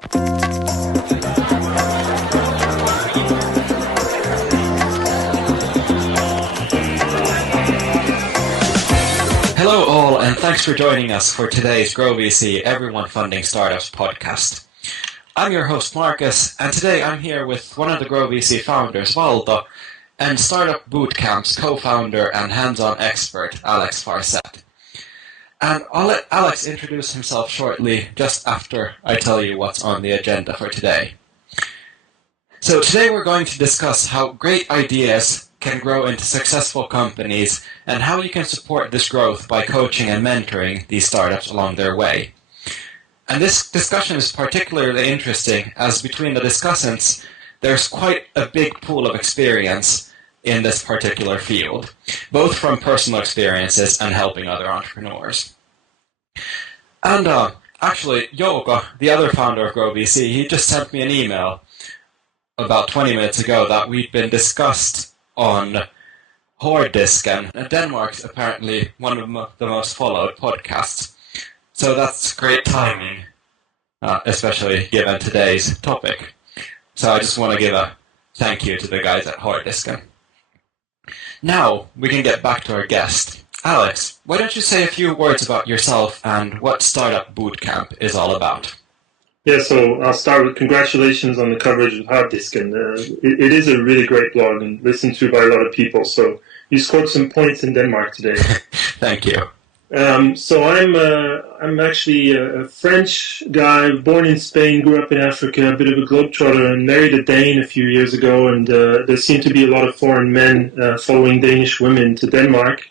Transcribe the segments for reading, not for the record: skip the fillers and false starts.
Hello all, and thanks for joining us for today's Grow VC Everyone Funding Startups podcast. I'm your host Marcus, and today I'm here with one of the Grow VC founders, Valdo, and Startupbootcamp's co-founder and hands-on expert, Alex Farset. And I'll let Alex introduce himself shortly, just after I tell you what's on the agenda for today. So today we're going to discuss how great ideas can grow into successful companies and how you can support this growth by coaching and mentoring these startups along their way. And this discussion is particularly interesting as between the discussants, there's quite a big pool of experience in this particular field, both from personal experiences and helping other entrepreneurs. And actually, Jouko, the other founder of Grow VC, he just sent me an email about 20 minutes ago that we'd been discussed on Hårddisken, Denmark's apparently one of the most followed podcasts. So that's great timing, especially given today's topic. So I just want to give a thank you to the guys at Hårddisken. Now we can get back to our guest. Alex, why don't you say a few words about yourself and what Startupbootcamp is all about? Yeah, so I'll start with congratulations on the coverage of Hårddisken. It is a really great blog and listened to by a lot of people. So you scored some points in Denmark today. Thank you. So I'm actually a French guy, born in Spain, grew up in Africa, a bit of a globetrotter, and married a Dane a few years ago. And there seemed to be a lot of foreign men following Danish women to Denmark.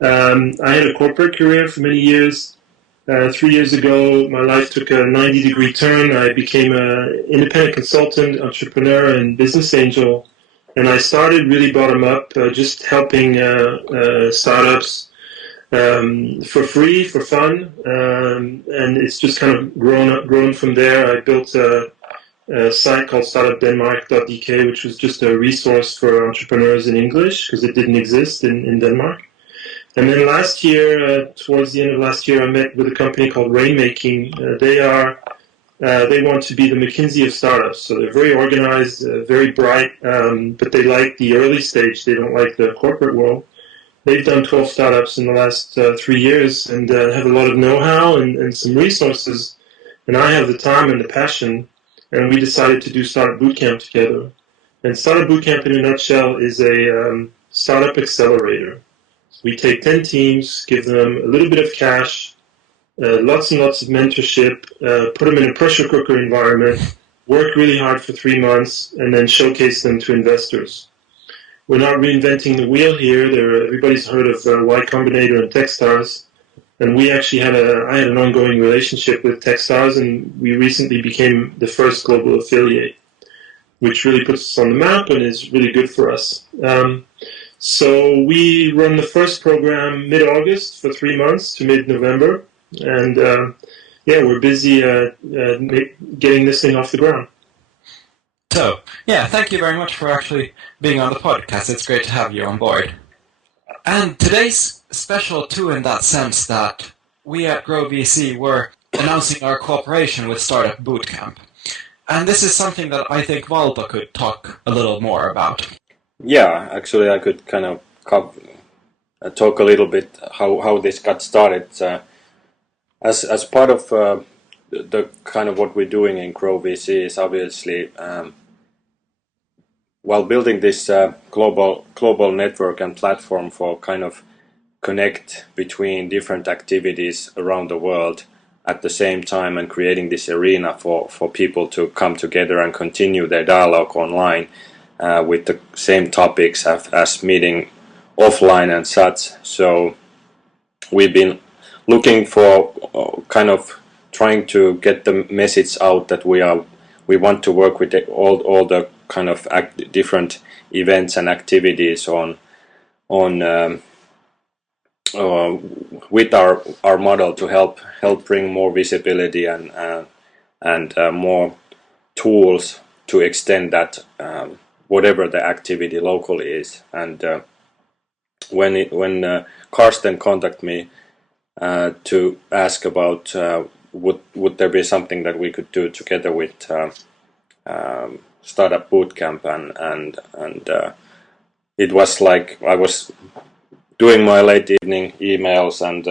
I had a corporate career for many years. 3 years ago, my life took a 90-degree turn. I became an independent consultant, entrepreneur, and business angel. And I started really bottom up, just helping startups for free, for fun. And it's just kind of grown from there. I built a site called startupdenmark.dk, which was just a resource for entrepreneurs in English because it didn't exist in Denmark. And then last year, towards the end of last year, I met with a company called Rainmaking. They want to be the McKinsey of startups. So they're very organized, very bright, but they like the early stage. They don't like the corporate world. They've done 12 startups in the last 3 years and have a lot of know-how and some resources. And I have the time and the passion. And we decided to do Startup Bootcamp together. And Startup Bootcamp, in a nutshell, is a startup accelerator. We take 10 teams, give them a little bit of cash, lots and lots of mentorship, put them in a pressure cooker environment, work really hard for 3 months, and then showcase them to investors. We're not reinventing the wheel here. Everybody's heard of Y Combinator and Techstars, and I had an ongoing relationship with Techstars, and we recently became the first global affiliate, which really puts us on the map and is really good for us. So we run the first program mid-August for 3 months to mid-November, and we're busy getting this thing off the ground. So, thank you very much for actually being on the podcast. It's great to have you on board. And today's special too in that sense that we at Grow VC were announcing our cooperation with Startup Bootcamp. And this is something that I think Valdo could talk a little more about. Yeah, actually I could kind of talk a little bit how this got started. As part of the kind of what we're doing in Grow VC is obviously while building this global network and platform for kind of connect between different activities around the world at the same time and creating this arena for people to come together and continue their dialogue online. With the same topics as meeting offline and such. So we've been looking for kind of trying to get the message out that we want to work with all the kind of different events and activities with our model to help bring more visibility and more tools to extend that whatever the activity locally is. And when Karsten contacted me to ask about would there be something that we could do together with Startup Bootcamp, and it was like I was doing my late evening emails and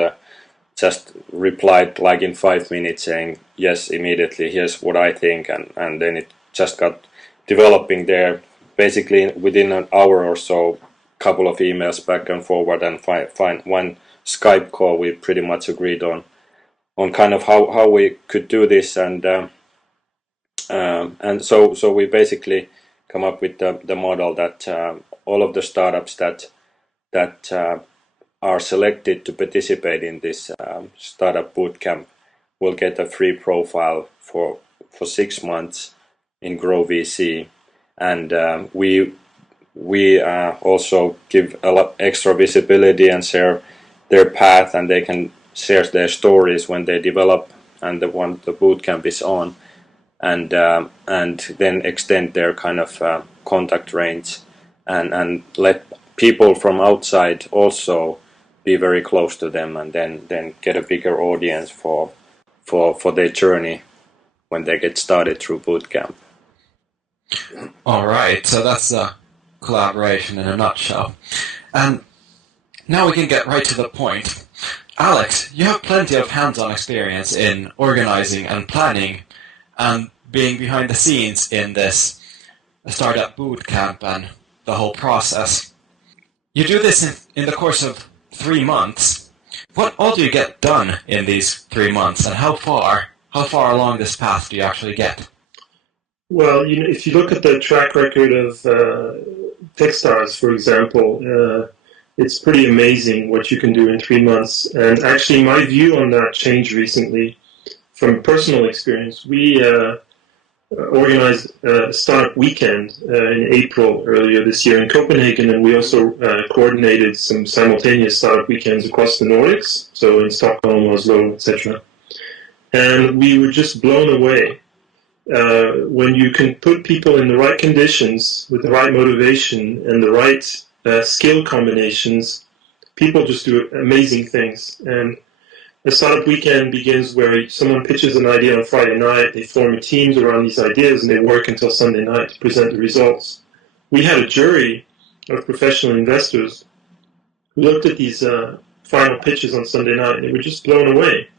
just replied like in 5 minutes saying yes immediately, here's what I think, and then it just got developing there. Basically within an hour or so, couple of emails back and forward, and find one Skype call. We pretty much agreed on kind of how we could do this, and so we basically come up with the model that all of the startups that are selected to participate in this startup bootcamp will get a free profile for 6 months in Grow VC, and we also give a lot extra visibility and share their path, and they can share their stories when they develop and the bootcamp is on, and then extend their kind of contact range, and let people from outside also be very close to them, and then get a bigger audience for their journey when they get started through bootcamp. All right, so that's a collaboration in a nutshell. And now we can get right to the point. Alex, you have plenty of hands-on experience in organizing and planning and being behind the scenes in this startup bootcamp and the whole process. You do this in the course of 3 months. What all do you get done in these 3 months, and how far along this path do you actually get? Well, if you look at the track record of Techstars, for example, it's pretty amazing what you can do in 3 months. And actually, my view on that changed recently from personal experience. We organized a startup weekend in April earlier this year in Copenhagen, and we also coordinated some simultaneous startup weekends across the Nordics, so in Stockholm, Oslo, etc. And we were just blown away. When you can put people in the right conditions with the right motivation and the right skill combinations, people just do amazing things. And a startup weekend begins where someone pitches an idea on Friday night, they form teams around these ideas, and they work until Sunday night to present the results. We had a jury of professional investors who looked at these final pitches on Sunday night, and they were just blown away.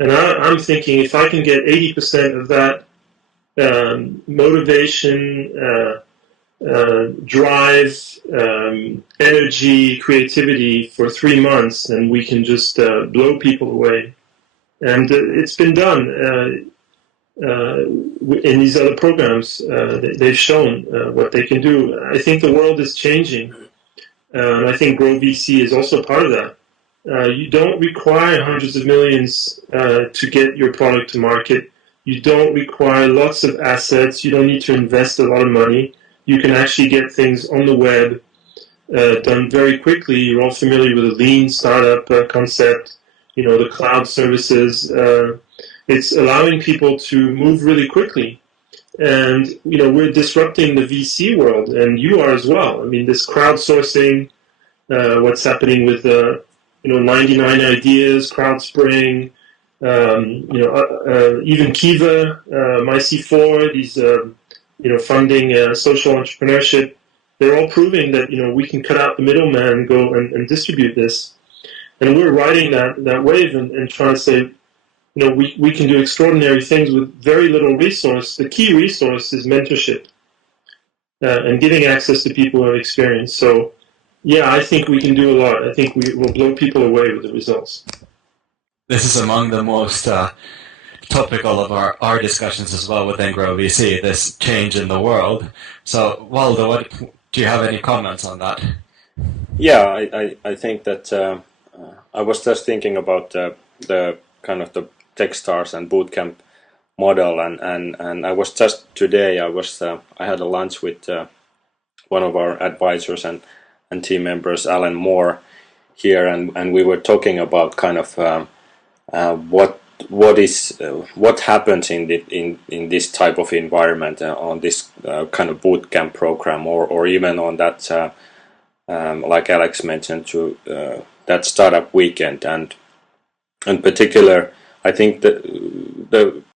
And I'm thinking, if I can get 80% of that motivation, drive, energy, creativity for 3 months, and we can just blow people away. And it's been done in these other programs. They've shown what they can do. I think the world is changing, and I think Grow VC is also part of that. You don't require hundreds of millions to get your product to market. You don't require lots of assets. You don't need to invest a lot of money. You can actually get things on the web done very quickly. You're all familiar with the lean startup concept, the cloud services. It's allowing people to move really quickly. And, we're disrupting the VC world, and you are as well. I mean, this crowdsourcing, what's happening with 99 Ideas, CrowdSpring, even Kiva, MyC4, these funding social entrepreneurship, they're all proving that we can cut out the middleman and go and distribute this. And we're riding that wave and trying to say, we can do extraordinary things with very little resource. The key resource is mentorship and giving access to people who have experience. So, yeah, I think we can do a lot. I think we will blow people away with the results. This is among the most topical of our discussions as well within Grow VC, this change in the world. So, Waldo, do you have any comments on that? Yeah, I think that I was just thinking about the kind of the Techstars and bootcamp model, and I was just today I had a lunch with one of our advisors and team members, Alan Moore, here, and we were talking about kind of what happens in this type of environment on this kind of bootcamp program, or even on that like Alex mentioned, to that startup weekend, and in particular I think that the